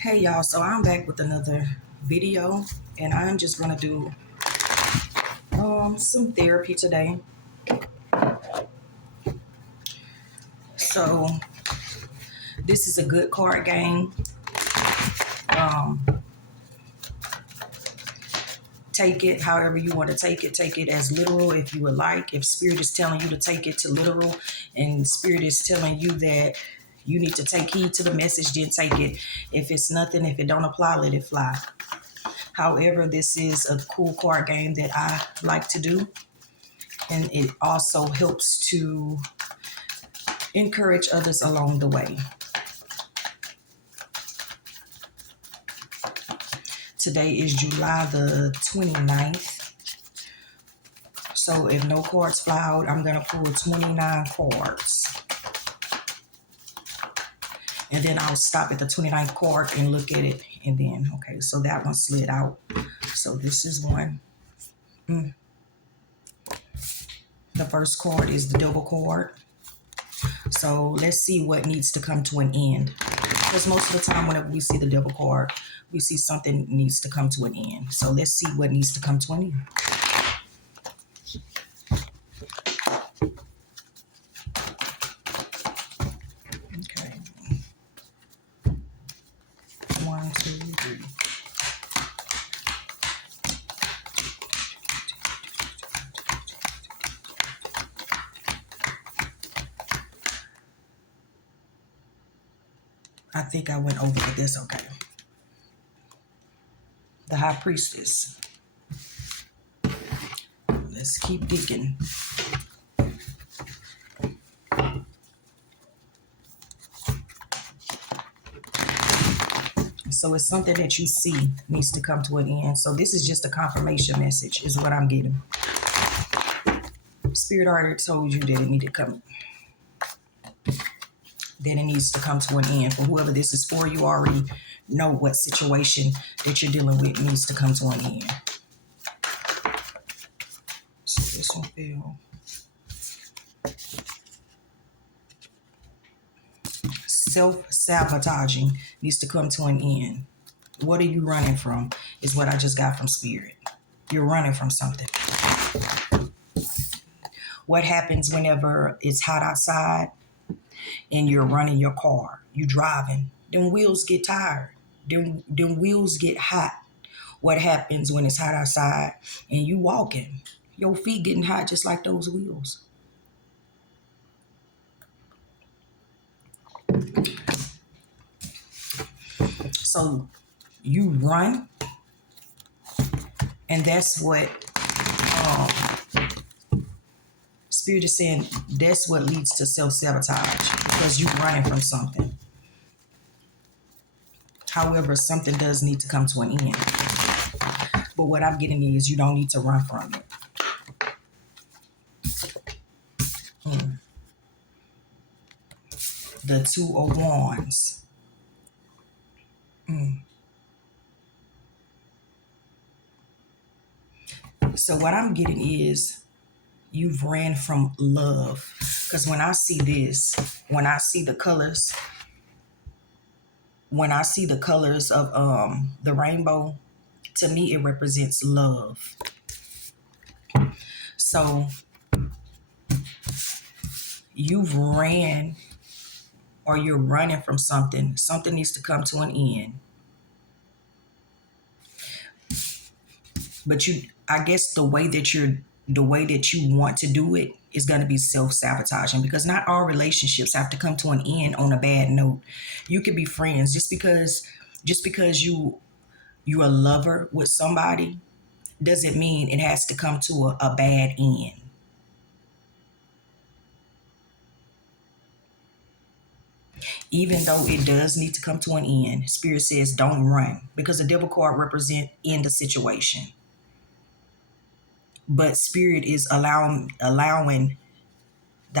Hey y'all, so I'm back with another video and I'm just gonna do some therapy today. So this is a good card game. Um, take it however you want to take it. Take it as literal if you would like. If spirit is telling you to take it to literal and spirit is telling you that you need to take heed to the message, then take it. If it's nothing, if it don't apply, let it fly. However, this is a cool card game that I like to do. And it also helps to encourage others along the way. Today is July the 29th. So if no cards fly out, I'm going to pull 29 cards. And then I'll stop at the 29th card and look at it. And then, okay, so that one slid out. So this is one. The first card is the double card. So let's see what needs to come to an end. Because most of the time whenever we see the double card, we see something needs to come to an end. So let's see what needs to come to an end. Okay. 1, 2, 3. I think I went over, but that's okay. The High Priestess. Let's keep digging. So it's something that you see needs to come to an end. So this is just a confirmation message is what I'm getting. Spirit already told you that it needed to come. That it needs to come to an end. For whoever this is for, you already know what situation that you're dealing with needs to come to an end. So this one fell. Self-sabotaging needs to come to an end. What are you running from is what I just got from Spirit. You're running from something. What happens whenever it's hot outside and you're running your car, you driving, then wheels get tired, then wheels get hot. What happens when it's hot outside and you walking, your feet getting hot just like those wheels. So you run, and that's what Spirit is saying, that's what leads to self-sabotage, because you're running from something. However, something does need to come to an end. But what I'm getting is you don't need to run from it. The Two of Wands. So what I'm getting is you've ran from love. Because when I see this, when I see the colors, of the rainbow, to me it represents love. So you've ran, or you're running from something. Something needs to come to an end. But I guess the way that you want to do it is going to be self-sabotaging, because not all relationships have to come to an end on a bad note. You could be friends just because you're a lover with somebody doesn't mean it has to come to a bad end. Even though it does need to come to an end, Spirit says don't run, because the Devil card represents end the situation. But Spirit is allowing the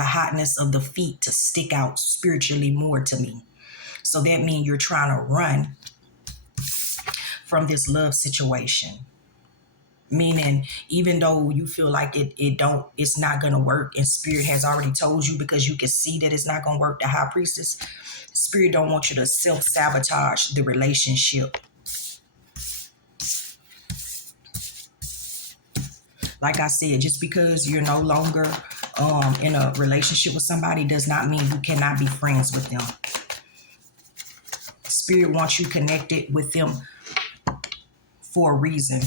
hotness of the feet to stick out spiritually more to me. So that means you're trying to run from this love situation. Meaning, even though you feel like it's not gonna work, and spirit has already told you because you can see that it's not gonna work. The high priestess, spirit don't want you to self-sabotage the relationship. Like I said, just because you're no longer in a relationship with somebody does not mean you cannot be friends with them. Spirit wants you connected with them for a reason.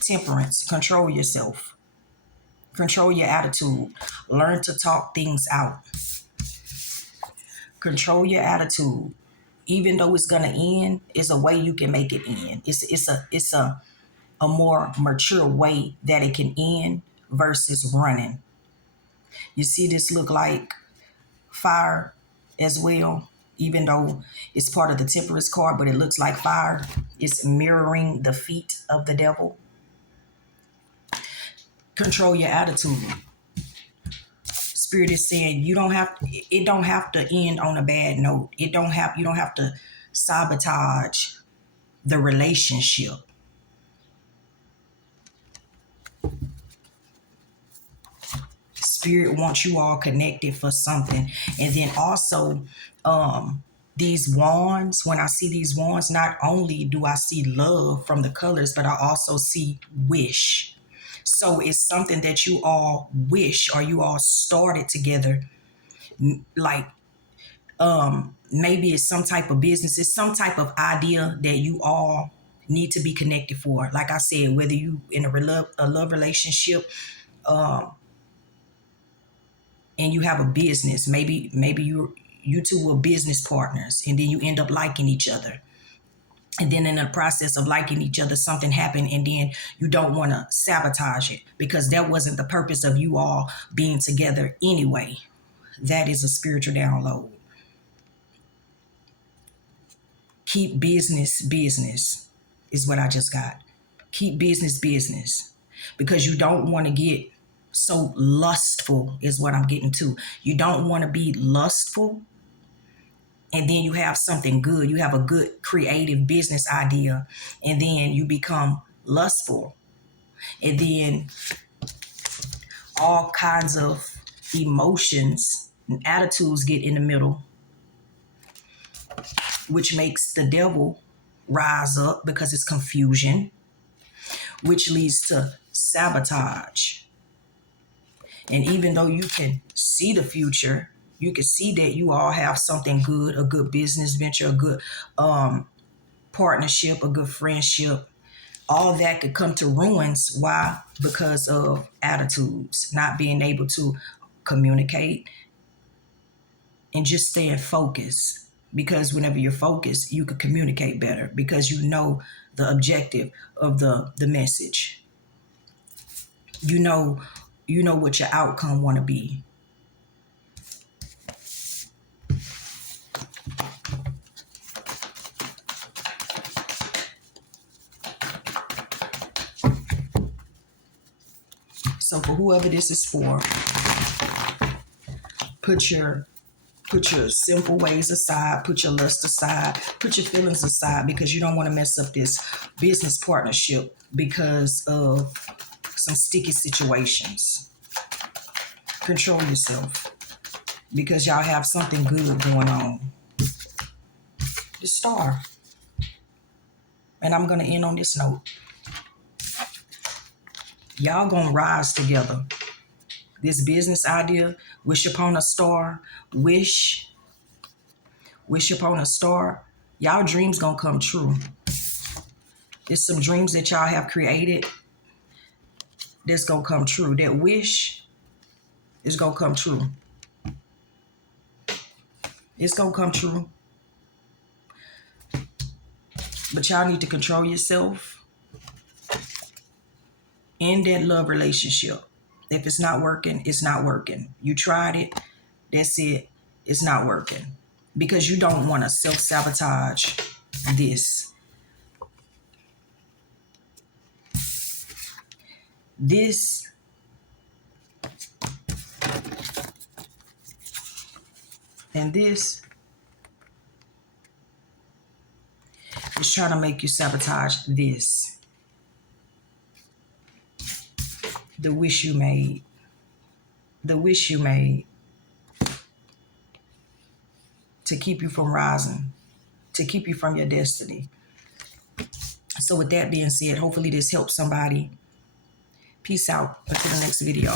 Temperance, control yourself. Control your attitude. Learn to talk things out. Control your attitude. Even though it's gonna end, it's a way you can make it end. It's a more mature way that it can end versus running. You see, this look like fire as well, even though it's part of the temperance card, but it looks like fire. It's mirroring the feet of the devil. Control your attitude. Spirit is saying it don't have to end on a bad note. You don't have to sabotage the relationship. Spirit wants you all connected for something. And then also, these wands, when I see these wands, not only do I see love from the colors, but I also see wish. So it's something that you all wish, or you all started together. Like, maybe it's some type of business, it's some type of idea that you all need to be connected for. Like I said, whether you in a love relationship, and you have a business, maybe you two were business partners, and then you end up liking each other. And then in the process of liking each other, something happened, and then you don't want to sabotage it because that wasn't the purpose of you all being together anyway. That is a spiritual download. Keep business business is what I just got. Keep business business because you don't want to get so lustful is what I'm getting to. You don't want to be lustful and then you have something good. You have a good creative business idea and then you become lustful. And then all kinds of emotions and attitudes get in the middle, which makes the devil rise up because it's confusion, which leads to sabotage. And even though you can see the future, you can see that you all have something good, a good business venture, a good partnership, a good friendship. All that could come to ruins. Why? Because of attitudes, not being able to communicate and just staying focused. Because whenever you're focused, you can communicate better because you know the objective of the message. You know what your outcome want to be. So for whoever this is for, put your simple ways aside, put your lust aside, put your feelings aside because you don't want to mess up this business partnership because of some sticky situations. Control yourself because y'all have something good going on. The Star. And I'm going to end on this note. Y'all going to rise together. This business idea, wish upon a star, wish upon a star. Y'all dreams going to come true. There's some dreams that y'all have created that's going to come true. That wish is going to come true. It's going to come true. But y'all need to control yourself in that love relationship. If it's not working, it's not working. You tried it. That's it. It's not working. Because you don't want to self-sabotage this. This and this is trying to make you sabotage this. the wish you made. The wish you made to keep you from rising, to keep you from your destiny. So with that being said, hopefully this helps somebody. Peace out. Until the next video.